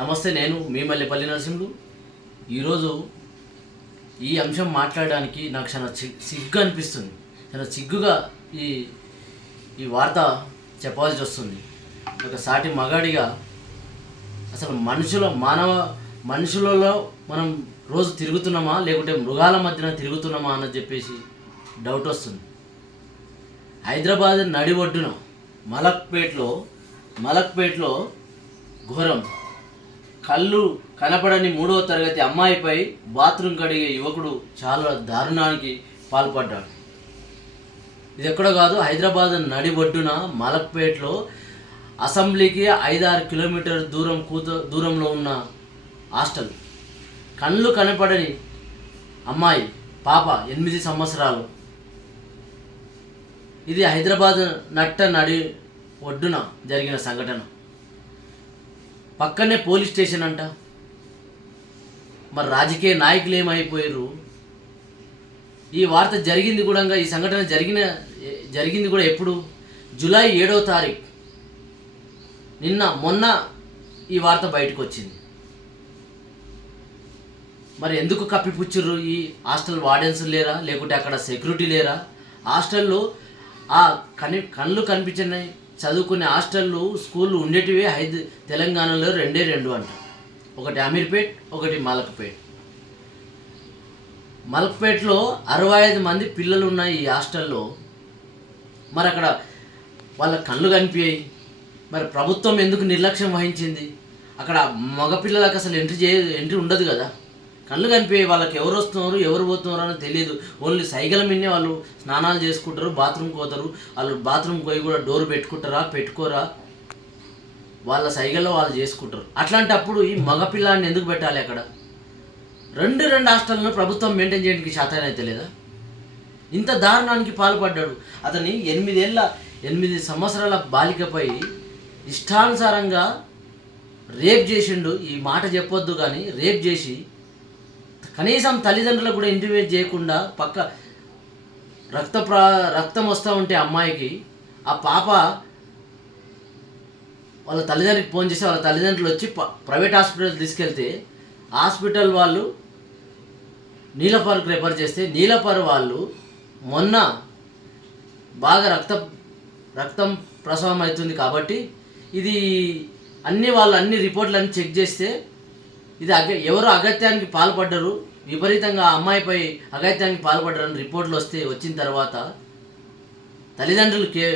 నమస్తే, నేను మీ మల్లెపల్లి నరసింహుడు. ఈరోజు ఈ అంశం మాట్లాడడానికి నాకు చాలా సిగ్గు అనిపిస్తుంది. చాలా సిగ్గుగా ఈ ఈ వార్త చెప్పాల్సి వస్తుంది. ఒక సాటి మగాడిగా అసలు మనుషులలో మనం రోజు తిరుగుతున్నామా లేకుంటే మృగాల మధ్యన తిరుగుతున్నామా అన్నది చెప్పేసి డౌట్ వస్తుంది. హైదరాబాద్ నడి ఒడ్డున మలక్పేట్లో ఘోరం. కళ్ళు కనపడని 3వ తరగతి అమ్మాయిపై బాత్రూమ్ కడిగే యువకుడు చాలా దారుణానికి పాల్పడ్డాడు. ఇది ఎక్కడో కాదు, హైదరాబాద్ నడి ఒడ్డున మలక్పేట్లో అసెంబ్లీకి 5-6 కిలోమీటర్ దూరంలో ఉన్న హాస్టల్. కళ్ళు కనపడని అమ్మాయి పాప 8 సంవత్సరాలు. ఇది హైదరాబాద్ నడి ఒడ్డున జరిగిన సంఘటన. పక్కనే పోలీస్ స్టేషన్ అంట. మరి రాజకీయ నాయకులు ఏమైపోయారు? ఈ వార్త జరిగింది కూడా, ఈ సంఘటన జరిగింది కూడా ఎప్పుడు? జూలై 7వ తారీఖు, మొన్న ఈ వార్త బయటకు వచ్చింది. మరి ఎందుకు కప్పిపుచ్చుర్రు? ఈ హాస్టల్ వార్డెన్స్ లేరా, లేకుంటే అక్కడ సెక్యూరిటీ లేరా? హాస్టల్లో ఆ కళ్ళు కనిపించినాయి చదువుకునే హాస్టళ్ళు, స్కూళ్ళు ఉండేటివి తెలంగాణలో 2 అంట. ఒకటి అమీర్పేట్, ఒకటి మలక్పేట్. మలక్పేట్లో 65 మంది పిల్లలు ఉన్నాయి ఈ హాస్టల్లో. మరి అక్కడ వాళ్ళ కళ్ళు కనిపించాయి. మరి ప్రభుత్వం ఎందుకు నిర్లక్ష్యం వహించింది? అక్కడ మగపిల్లలకు అసలు ఎంట్రీ ఉండదు కదా. కళ్ళు కనిపించాయి. వాళ్ళకి ఎవరు వస్తున్నారు, ఎవరు పోతున్నారు అని తెలియదు. ఓన్లీ సైకిల్ మీదనే వాళ్ళు స్నానాలు చేసుకుంటారు, బాత్రూమ్కి పోతారు. వాళ్ళు బాత్రూమ్కి పోయి కూడా డోర్ పెట్టుకోరా, వాళ్ళ సైకిల్లో వాళ్ళు చేసుకుంటారు. అట్లాంటప్పుడు ఈ మగపిల్లాన్ని ఎందుకు పెట్టాలి అక్కడ? 2 హాస్టల్ను ప్రభుత్వం మెయింటైన్ చేయడానికి శాతనైతే లేదా? ఇంత దారుణానికి పాల్పడ్డాడు. అతని 8 సంవత్సరాల బాలికపై ఇష్టానుసారంగా రేప్ చేసిండు. ఈ మాట చెప్పొద్దు కానీ రేప్ చేసి కనీసం తల్లిదండ్రులకు కూడా ఇంటిమేట్ చేయకుండా పక్క రక్తం వస్తూ ఉంటే అమ్మాయికి, ఆ పాప వాళ్ళ తల్లిదండ్రులకు ఫోన్ చేసి వాళ్ళ తల్లిదండ్రులు వచ్చి ప్రైవేట్ హాస్పిటల్ తీసుకెళ్తే హాస్పిటల్ వాళ్ళు నీలపర్కు రెఫర్ చేస్తే నీలపర్ వాళ్ళు మొన్న బాగా రక్తం ప్రసవం అవుతుంది కాబట్టి ఇది అన్ని రిపోర్ట్లు అన్నీ చెక్ చేస్తే ఇది ఎవరు అగత్యానికి పాల్పడ్డరు, విపరీతంగా అమ్మాయిపై అగత్యానికి పాల్పడ్డారని రిపోర్ట్లు వచ్చిన తర్వాత తల్లిదండ్రులకి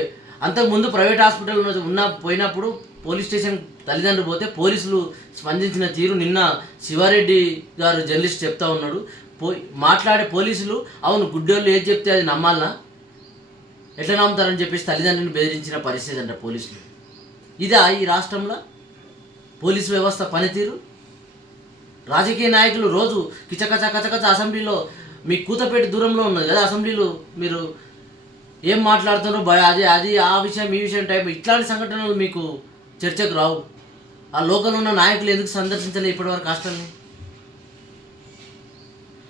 అంతకుముందు ప్రైవేట్ హాస్పిటల్ పోయినప్పుడు పోలీస్ స్టేషన్ తల్లిదండ్రులు పోతే పోలీసులు స్పందించిన తీరు నిన్న శివారెడ్డి గారు జర్నలిస్ట్ చెప్తా ఉన్నాడు. మాట్లాడే పోలీసులు అవును గుడ్డోళ్ళు ఏది చెప్తే అది నమ్మాలనా, ఎట్లా నమ్ముతారని చెప్పేసి తల్లిదండ్రులను బెదిరించిన పరిస్థితి అంట పోలీసులు. ఇదా ఈ రాష్ట్రంలో పోలీసు వ్యవస్థ పనితీరు? రాజకీయ నాయకులు రోజు కచకచ అసెంబ్లీలో, మీ కూతపేట దూరంలో ఉన్నది కదా అసెంబ్లీలో, మీరు ఏం మాట్లాడుతున్నారో అది ఆ విషయం ఈ విషయం టైప్ ఇట్లాంటి సంఘటనలు మీకు చర్చకు రావు. ఆ లోకల్ ఉన్న నాయకులు ఎందుకు సందర్శించలేదు ఇప్పటివరకు హాస్టల్ని?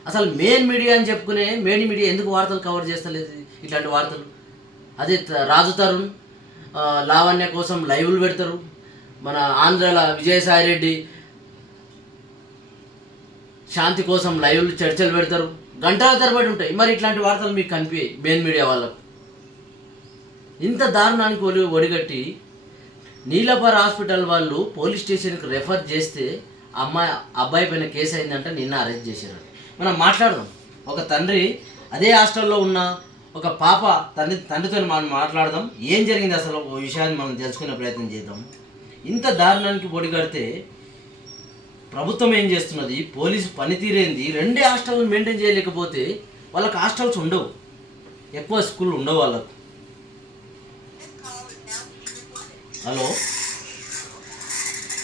అసలు మెయిన్ మీడియా అని చెప్పుకునే మెయిన్ మీడియా ఎందుకు వార్తలు కవర్ చేస్తలేదు ఇట్లాంటి వార్తలు? అదే రాజు తరుణ్ లావణ్య కోసం లైవ్లు పెడతారు. మన ఆంధ్రాల విజయసాయి రెడ్డి శాంతి కోసం లైవ్లు చర్చలు పెడతారు, గంటల తరబడి ఉంటాయి. మరి ఇట్లాంటి వార్తలు మీకు కనిపించాయి మెయిన్ మీడియా వాళ్ళకు. ఇంత దారుణానికి ఒడిగట్టి నీలపర్ హాస్పిటల్ వాళ్ళు పోలీస్ స్టేషన్కి రెఫర్ చేస్తే అబ్బాయి పైన కేసు అయిందంటే నిన్న అరెస్ట్ చేశారు. మనం మాట్లాడదాం. ఒక తండ్రి అదే హాస్టల్లో ఉన్న ఒక పాప తండ్రితో మనం మాట్లాడదాం. ఏం జరిగింది అసలు ఓ విషయాన్ని మనం తెలుసుకునే ప్రయత్నం చేద్దాం. ఇంత దారుణానికి ఒడిగడితే ప్రభుత్వం ఏం చేస్తున్నది? పోలీసు పనితీరేంది? 2 హాస్టల్ని మెయింటైన్ చేయలేకపోతే వాళ్ళకి హాస్టల్స్ ఉండవు, ఎక్కువ స్కూల్ ఉండవు వాళ్ళకు.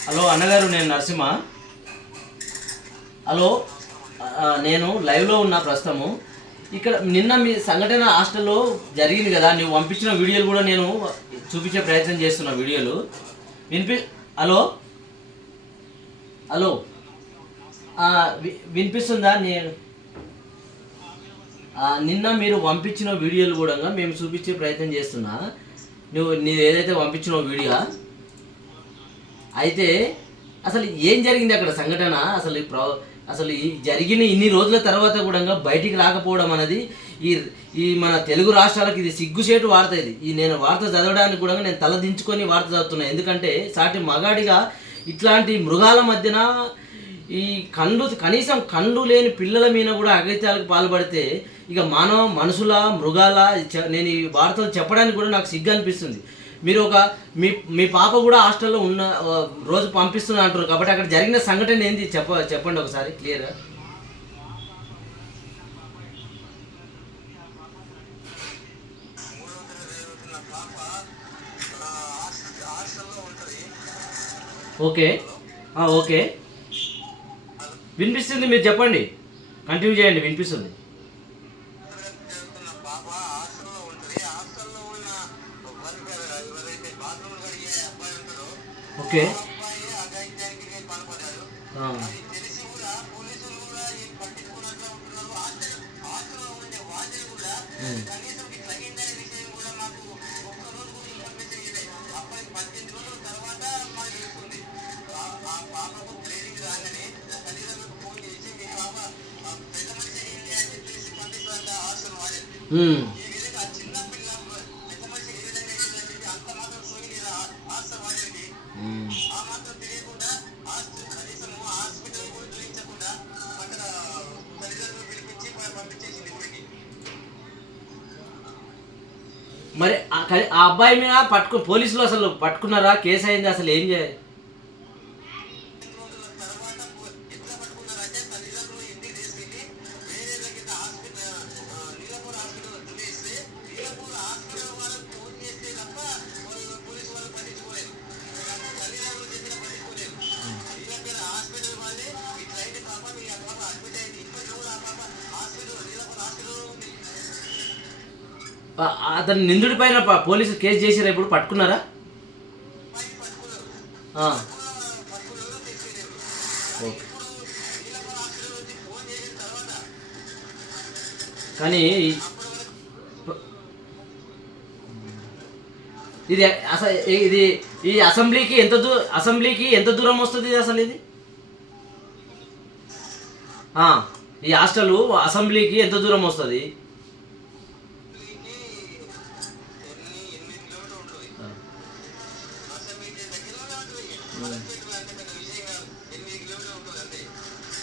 హలో అన్నగారు, నేను నరసింహ. హలో, నేను లైవ్లో ఉన్నా ప్రస్తుతము. ఇక్కడ నిన్న మీ సంఘటన హాస్టల్లో జరిగింది కదా, నువ్వు పంపించిన వీడియోలు కూడా నేను చూపించే ప్రయత్నం చేస్తున్నా. వీడియోలు హలో హలో వినిపిస్తుందా? నిన్న మీరు పంపించిన వీడియోలు కూడా మేము చూపించే ప్రయత్నం చేస్తున్నా. నువ్వు ఏదైతే పంపించినావు వీడియో అయితే అసలు ఏం జరిగింది అక్కడ సంఘటన? అసలు అసలు ఈ జరిగిన ఇన్ని రోజుల తర్వాత కూడా బయటికి రాకపోవడం అనేది ఈ ఈ మన తెలుగు రాష్ట్రాలకు ఇది సిగ్గుచేటు వార్త. ఈ నేను వార్త చదవడానికి కూడా నేను తల దించుకొని వార్త చదువుతున్నాను. ఎందుకంటే సాటి మగాడిగా ఇట్లాంటి మృగాల మధ్యన ఈ కనీసం కళ్ళు లేని పిల్లల మీద కూడా అగత్యాలకు పాల్పడితే ఇక మనుషుల మృగాల నేను ఈ వార్తలు చెప్పడానికి కూడా నాకు సిగ్గు అనిపిస్తుంది. మీరు మీ పాప కూడా హాస్టల్లో ఉన్న రోజు పంపిస్తున్నా అంటారు కాబట్టి అక్కడ జరిగిన సంఘటన ఏంది చెప్పండి ఒకసారి క్లియర్గా. ఓకే ఓకే వినిపిస్తుంది, మీరు చెప్పండి, కంటిన్యూ చేయండి, వినిపిస్తుంది. ఓకే మరి ఆ అబ్బాయి మీద పోలీసులు అసలు పట్టుకున్నారా? కేసు అయింది, అసలు ఏం చేయాలి? అతను నిందుడి పైన పోలీసులు కేసు చేసారా? ఇప్పుడు పట్టుకున్నారా? కానీ ఇది అసలు ఈ అసెంబ్లీకి ఎంత దూరం వస్తుంది అసలు ఇది? ఈ హాస్టల్ అసెంబ్లీకి ఎంత దూరం వస్తుంది?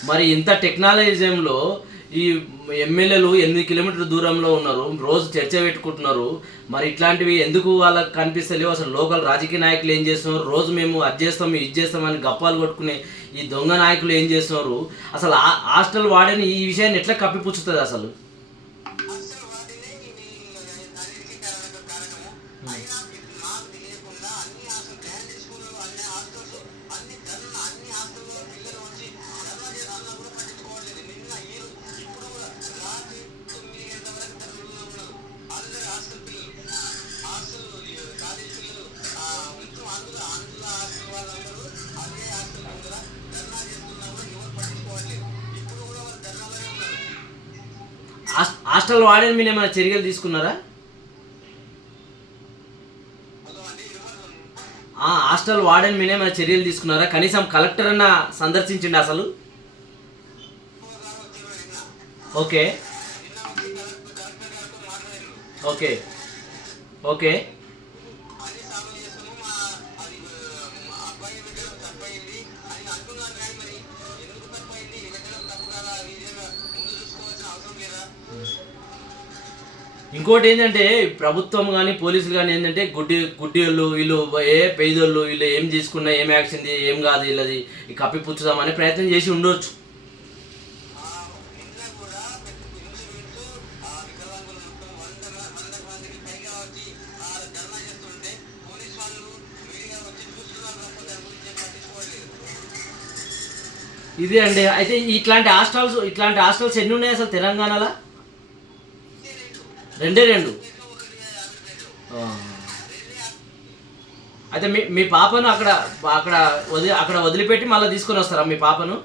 మరి ఇంత టెక్నాలజీలో ఈ ఎమ్మెల్యేలు 8 కిలోమీటర్ల దూరంలో ఉన్నారు, రోజు చర్చ పెట్టుకుంటున్నారు. మరి ఇట్లాంటివి ఎందుకు వాళ్ళకి కనిపిస్తలేవు? అసలు లోకల్ రాజకీయ నాయకులు ఏం చేస్తున్నారు? రోజు మేము అది చేస్తాం ఇది చేస్తాం అని గప్పాలు కొట్టుకునే ఈ దొంగ నాయకులు ఏం చేస్తున్నారు? అసలు హాస్టల్ వాడని ఈ విషయాన్ని ఎట్లా కప్పిపుచ్చుతుంది అసలు? హాస్టల్ వార్డెన్ మీద ఏమైనా చర్యలు తీసుకున్నారా? హాస్టల్ వార్డెన్ మీద ఏమైనా చర్యలు తీసుకున్నారా? కనీసం కలెక్టర్ అన్న సందర్శించండి అసలు. ఓకే ఓకే ఓకే ఇంకోటి ఏంటంటే ప్రభుత్వం కానీ పోలీసులు కానీ ఏంటంటే గుడ్డి వాళ్ళు వీళ్ళు పేదోళ్ళు వీళ్ళు ఏం తీసుకున్నా ఏం యాక్షన్ ఏం కాదు వీళ్ళది కప్పిపుచ్చుదామని ప్రయత్నం చేసి ఉండొచ్చు. ఇదే అండి. అయితే ఇట్లాంటి హాస్టల్స్ ఎన్ని ఉన్నాయి అసలు తెలంగాణలో? రెండు. అయితే మీ పాపను అక్కడ వదిలిపెట్టి మళ్ళీ తీసుకొని వస్తారా మీ పాపను?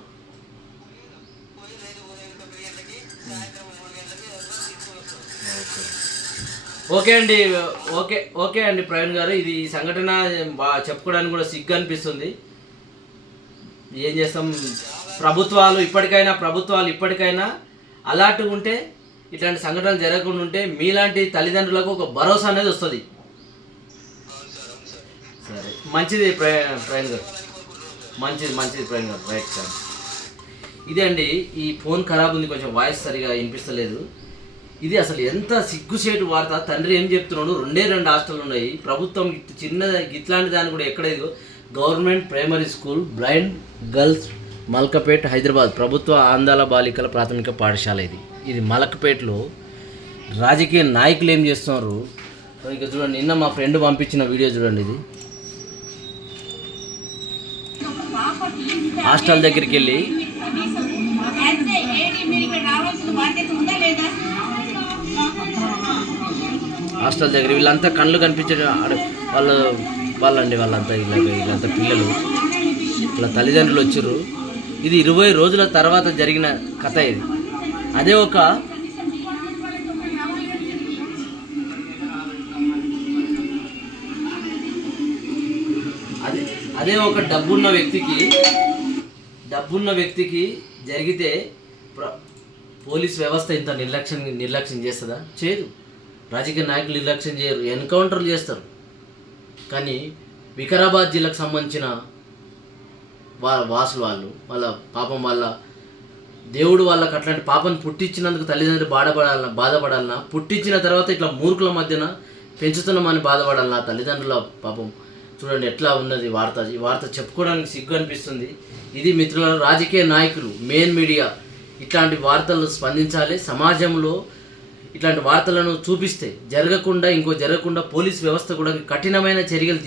ఓకే అండి. ఓకే అండి ప్రవీణ్ గారు, ఇది ఈ సంఘటన చెప్పుకోవడానికి కూడా సిగ్గు అనిపిస్తుంది. ఏం చేస్తాం, ప్రభుత్వాలు ఇప్పటికైనా అలర్ట్గా ఉంటే ఇట్లాంటి సంఘటనలు జరగకుండా ఉంటే మీలాంటి తల్లిదండ్రులకు ఒక భరోసా అనేది వస్తుంది. సరే, మంచిది ప్రవీణ్ గారు, మంచిది ప్రవీణ్ గారు, రైట్ సార్. ఇదే అండి, ఈ ఫోన్ ఖరాబ్ ఉంది, కొంచెం వాయిస్ సరిగా వినిపిస్తలేదు. ఇది అసలు ఎంత సిగ్గుసేటు వార్త. తండ్రి ఏం చెప్తున్నాడు, 2 హాస్టల్ ఉన్నాయి, ప్రభుత్వం ఇట్లాంటి దాన్ని కూడా ఎక్కడ government primary school blind girls Malakpet Hyderabad ప్రభుత్వ ఆంధ్ర బాలికల ప్రాథమిక పాఠశాల. ఇది మలక్పేట్లో రాజకీయ నాయకులు ఏం చేస్తున్నారు ఇక చూడండి. నిన్న మా ఫ్రెండ్ పంపించిన వీడియో చూడండి. ఇది హాస్టల్ దగ్గరికి వెళ్ళి వీళ్ళంతా కళ్ళు కనిపించే వాళ్ళంతా పిల్లలు వాళ్ళ తల్లిదండ్రులు వచ్చారు. ఇది 20 రోజుల తర్వాత జరిగిన కథ. ఇది అదే ఒక డబ్బున్న వ్యక్తికి జరిగితే పోలీస్ వ్యవస్థ ఇంత నిర్లక్ష్యం చేస్తుందా? చేయదు. రాజకీయ నాయకులు నిర్లక్ష్యం చేయరు, ఎన్కౌంటర్లు చేస్తారు. కానీ వికారాబాద్ జిల్లాకు సంబంధించిన వాసులు వాళ్ళ పాపం, వాళ్ళ దేవుడు వాళ్ళకి అట్లాంటి పాపను పుట్టించినందుకు తల్లిదండ్రులు బాధపడాలన్నా, పుట్టించిన తర్వాత ఇట్లా మూర్ఖుల మధ్యన పెంచుతున్నామని బాధపడాలన్నా తల్లిదండ్రుల పాపం. చూడండి ఎట్లా ఉన్నది ఈ వార్త చెప్పుకోవడానికి సిగ్గు అనిపిస్తుంది. ఇది మిత్రుల రాజకీయ నాయకులు, మెయిన్ మీడియా ఇట్లాంటి వార్తలు స్పందించాలి. సమాజంలో ఇట్లాంటి వార్తలను చూపిస్తే జరగకుండా పోలీస్ వ్యవస్థ కూడా కఠినమైన చర్యలు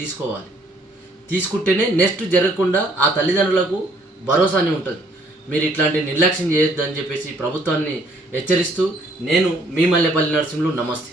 తీసుకుంటేనే నెక్స్ట్ జరగకుండా ఆ తల్లిదండ్రులకు భరోసాని ఉంటుంది. మీరు ఇట్లాంటి నిర్లక్ష్యం చేయొద్దని చెప్పేసి ప్రభుత్వాన్ని హెచ్చరిస్తూ, నేను మీ మల్లెపల్లి నరసింహులు, నమస్తే.